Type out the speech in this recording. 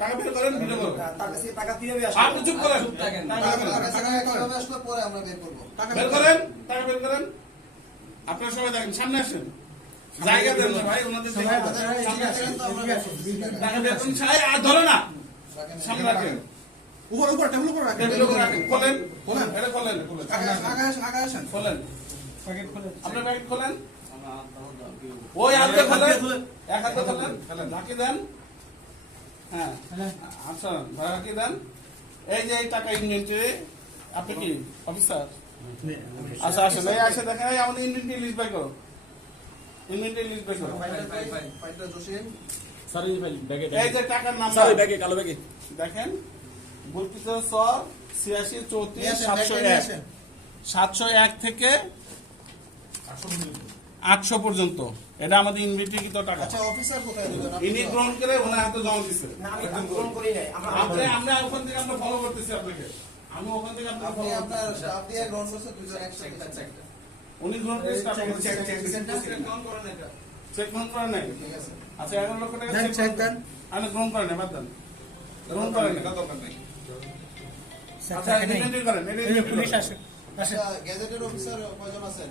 টাকা বের করেন, ভিডিও করুন। তার কাছে টাকা কিভাবে আসবে? আপনি চুপ করেন। বের করেন, টাকা বের করেন। আপনারা সবাই দেখেন, সামনে আসেন। জায়গা দেন না ভাই, ওনাদের সামনে টাকা বের করুন। আর ধরে না, সামনে রাখেন। উপর টেবিল উপর রাখেন। টেবিল উপর রাখেন। খোলেন, এটা খোলেন, খোলেন। আগে আসেন। খোলেন, আপনার প্যাকেট খোলেন। ওই হাতে খোলেন, এক হাতে খোলেন, ঢাকি দেন। হ্যাঁ, আচ্ছা, ঢাকি দেন। এই যে এই টাকা ইনভেন্টরি, আপনি কি অফিসার? আচ্ছা, আসেন, এই আসে দেখেন, এই আমাদের ইনভেন্টরি লিস্ট বাই করো। ইনভেন্টরি লিস্ট বাই করো। এই যে টাকার নাম্বার দেখেন, বলতেছে 86 34 701 701 থেকে 800 পর্যন্ত। এটা আমাদের ইনভেন্টরিকৃত টাকা। আচ্ছা, অফিসার কোথায় দিবেন? ইনি গ্রহণ করে ওনার হাতে জমা দিচ্ছে। না, আমি গ্রহণ করি নাই। আমরা ওখান থেকে আমরা ফলো করতেছি আপনাকে। আমি ওখান থেকে আপনাকে আপনি আপনার স্টাফ দিয়ে গ্রহণ করছেন, দুইজন একসাথে। উনি গ্রহণ করে স্টাফ করে চেক গ্রহণ করেন নাই। ঠিক আছে। আচ্ছা, 11 লক্ষ টাকা চেক দেন। আমি গ্রহণ করেন না, বাদ দেন। গ্রহণ করেন না, দরকার নেই। আচ্ছা, ইনভেন্টরি করেন। এটা পুলিশ আসে। আচ্ছা, গ্যাজেটের অফিসার কয়জন আছেন?